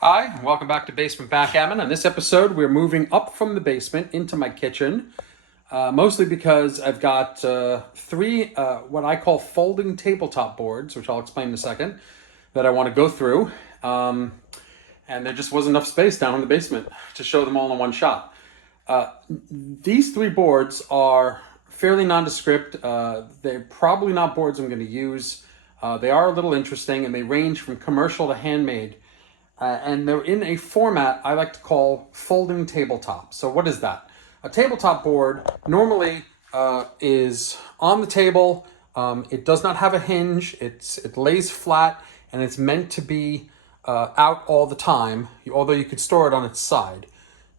Hi, welcome back to Basement Backgammon. On this episode, we're moving up from the basement into my kitchen, mostly because I've got three what I call folding tabletop boards, which I'll explain in a second, that I want to go through. And there just wasn't enough space down in the basement to show them all in one shot. These three boards are fairly nondescript. They're probably not boards I'm going to use. They are a little interesting, and they range from commercial to handmade. And they're in a format I like to call folding tabletop. So what is that? A tabletop board normally is on the table. It does not have a hinge. It lays flat, and it's meant to be out all the time, although you could store it on its side.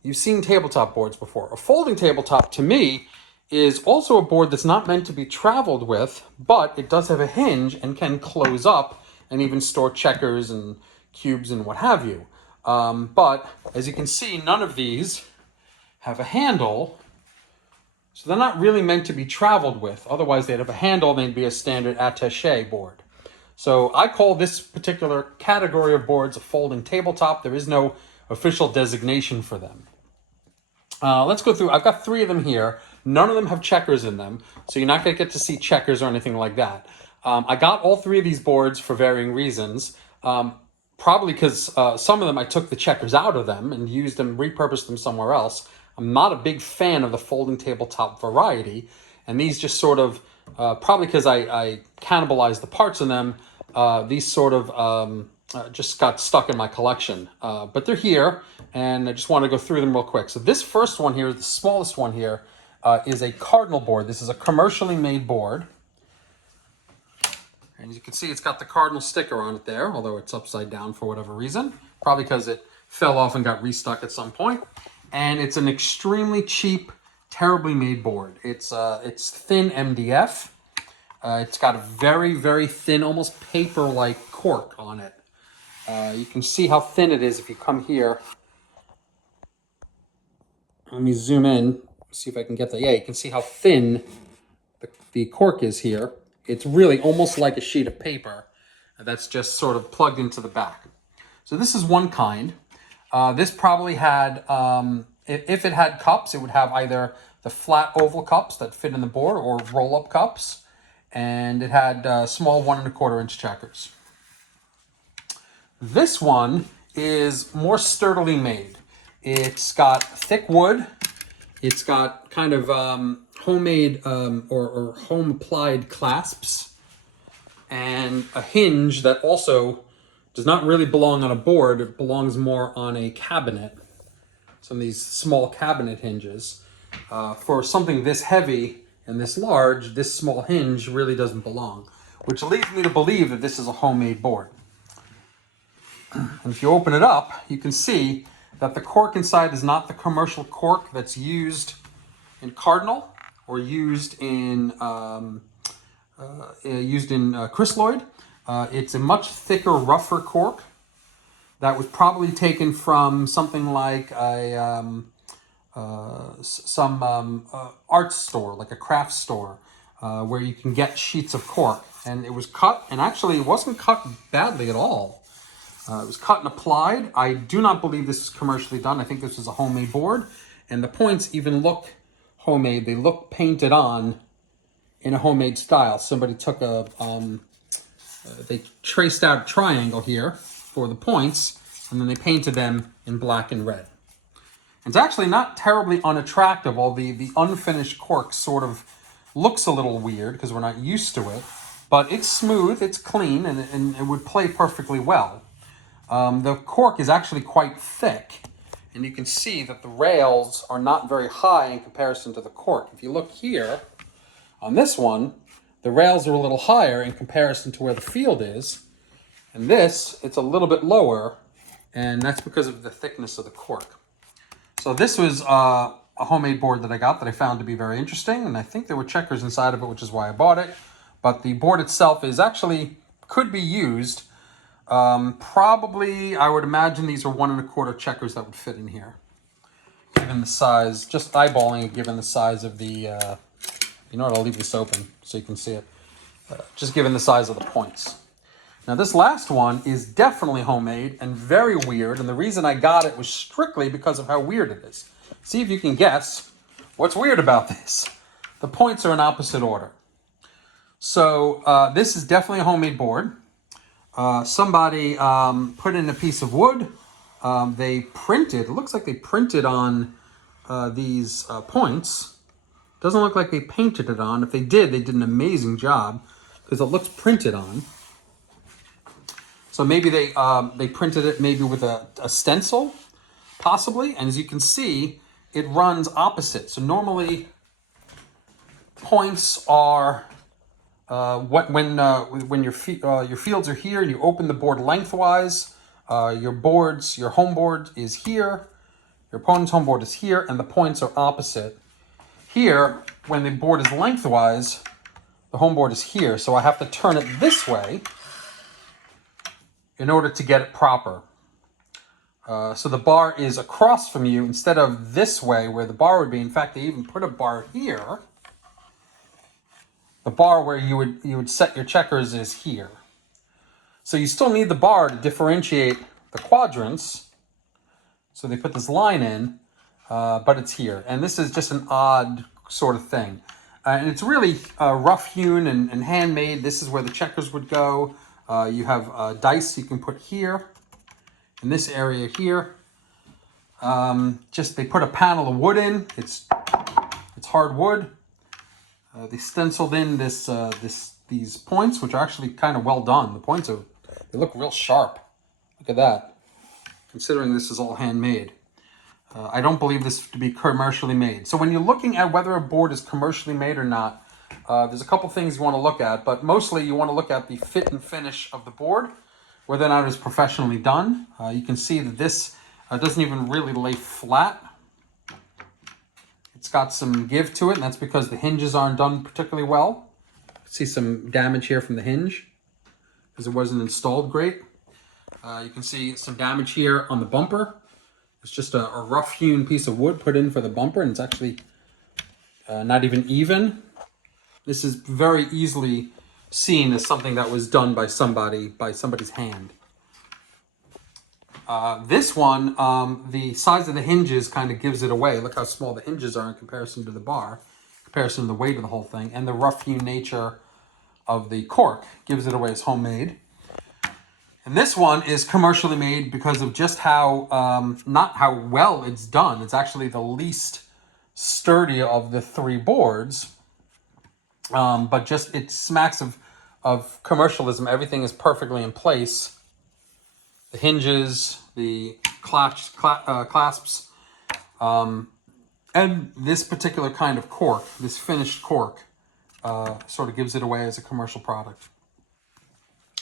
You've seen tabletop boards before. A folding tabletop, to me, is also a board that's not meant to be traveled with, but it does have a hinge and can close up and even store checkers and cubes and what have you. But as you can see, none of these have a handle, so they're not really meant to be traveled with. Otherwise, they'd have a handle, they'd be a standard attaché board. So I call this particular category of boards a folding tabletop. There is no official designation for them. Let's go through. I've got three of them here. None of them have checkers in them, so you're not going to get to see checkers or anything like that. I got all three of these boards for varying reasons. Probably because some of them I took the checkers out of them and used them, repurposed them somewhere else. I'm not a big fan of the folding tabletop variety, and these just sort of, probably because I cannibalized the parts in them, these sort of just got stuck in my collection. But they're here, and I just want to go through them real quick. So this first one here, the smallest one here, is a Cardinal board. This is a commercially made board. And you can see it's got the Cardinal sticker on it there, although it's upside down for whatever reason. Probably because it fell off and got restuck at some point. And it's an extremely cheap, terribly made board. It's thin MDF. It's got a very, very thin, almost paper-like cork on it. You can see how thin it is if you come here. Let me zoom in, see if I can get that. Yeah, you can see how thin the cork is here. It's really almost like a sheet of paper that's just sort of plugged into the back. So this is one kind. This probably had, if it had cups, it would have either the flat oval cups that fit in the board or roll-up cups. And it had small 1 1/4 inch checkers. This one is more sturdily made. It's got thick wood. It's got kind of homemade or home applied clasps and a hinge that also does not really belong on a board. It belongs more on a cabinet. Some of these small cabinet hinges. For something this heavy and this large, this small hinge really doesn't belong, which leads me to believe that this is a homemade board. And if you open it up, you can see that the cork inside is not the commercial cork that's used in Cardinal or used in Chrysaloid. It's a much thicker, rougher cork that was probably taken from something like some art store, like a craft store, where you can get sheets of cork. And it was cut, and actually it wasn't cut badly at all. It was cut and applied. I do not believe this is commercially done. I think this is a homemade board. And the points even look homemade. They look painted on in a homemade style. Somebody took they traced out a triangle here for the points, and then they painted them in black and red. It's actually not terribly unattractive, although the unfinished cork sort of looks a little weird because we're not used to it. But it's smooth, it's clean, and it would play perfectly well. The cork is actually quite thick, and you can see that the rails are not very high in comparison to the cork. If you look here, on this one, the rails are a little higher in comparison to where the field is, and this, it's a little bit lower, and that's because of the thickness of the cork. So this was a homemade board that I got that I found to be very interesting, and I think there were checkers inside of it, which is why I bought it. But the board itself is actually, could be used. Probably, I would imagine these are 1 1/4 checkers that would fit in here. Given the size, just eyeballing it, given the size of the, you know what, I'll leave this open so you can see it. Just given the size of the points. Now this last one is definitely homemade and very weird, and the reason I got it was strictly because of how weird it is. See if you can guess what's weird about this. The points are in opposite order. So this is definitely a homemade board. Somebody put in a piece of wood. They printed, it looks like they printed on these points. Doesn't look like they painted it on. If they did an amazing job because it looks printed on. So maybe they printed it maybe with a stencil, possibly. And as you can see, it runs opposite. So normally points are when your fields are here and you open the board lengthwise. Your home board is here. Your opponent's home board is here, and the points are opposite. Here, when the board is lengthwise, the home board is here. So I have to turn it this way in order to get it proper. So the bar is across from you instead of this way where the bar would be. In fact, they even put a bar here. The bar where you would set your checkers is here. So you still need the bar to differentiate the quadrants. So they put this line in, but it's here. And this is just an odd sort of thing. And it's really rough hewn and handmade. This is where the checkers would go. You have dice you can put here, in this area here. They put a panel of wood in. It's hard wood. They stenciled in these points, which are actually kind of well done. The points they look real sharp. Look at that. Considering this is all handmade. I don't believe this to be commercially made. So when you're looking at whether a board is commercially made or not, there's a couple things you want to look at, but mostly you want to look at the fit and finish of the board, whether or not it's professionally done. You can see that this doesn't even really lay flat. It's got some give to it, and that's because the hinges aren't done particularly well. See some damage here from the hinge because it wasn't installed great. You can see some damage here on the bumper. It's just a rough hewn piece of wood put in for the bumper, and it's actually not even even. This is very easily seen as something that was done by somebody's hand. This one, the size of the hinges kind of gives it away. Look how small the hinges are in comparison to the bar, in comparison to the weight of the whole thing, and the rough hewn nature of the cork gives it away as homemade. And this one is commercially made because of just how, not how well it's done. It's actually the least sturdy of the three boards, but just it smacks of commercialism. Everything is perfectly in place. The hinges, the clasps, and this particular kind of cork, this finished cork, sort of gives it away as a commercial product.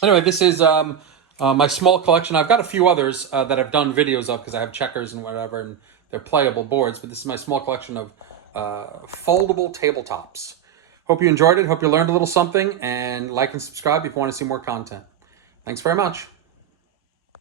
Anyway, this is my small collection. I've got a few others that I've done videos of because I have checkers and whatever, and they're playable boards, but this is my small collection of foldable tabletops. Hope you enjoyed it. Hope you learned a little something, and like and subscribe if you want to see more content. Thanks very much.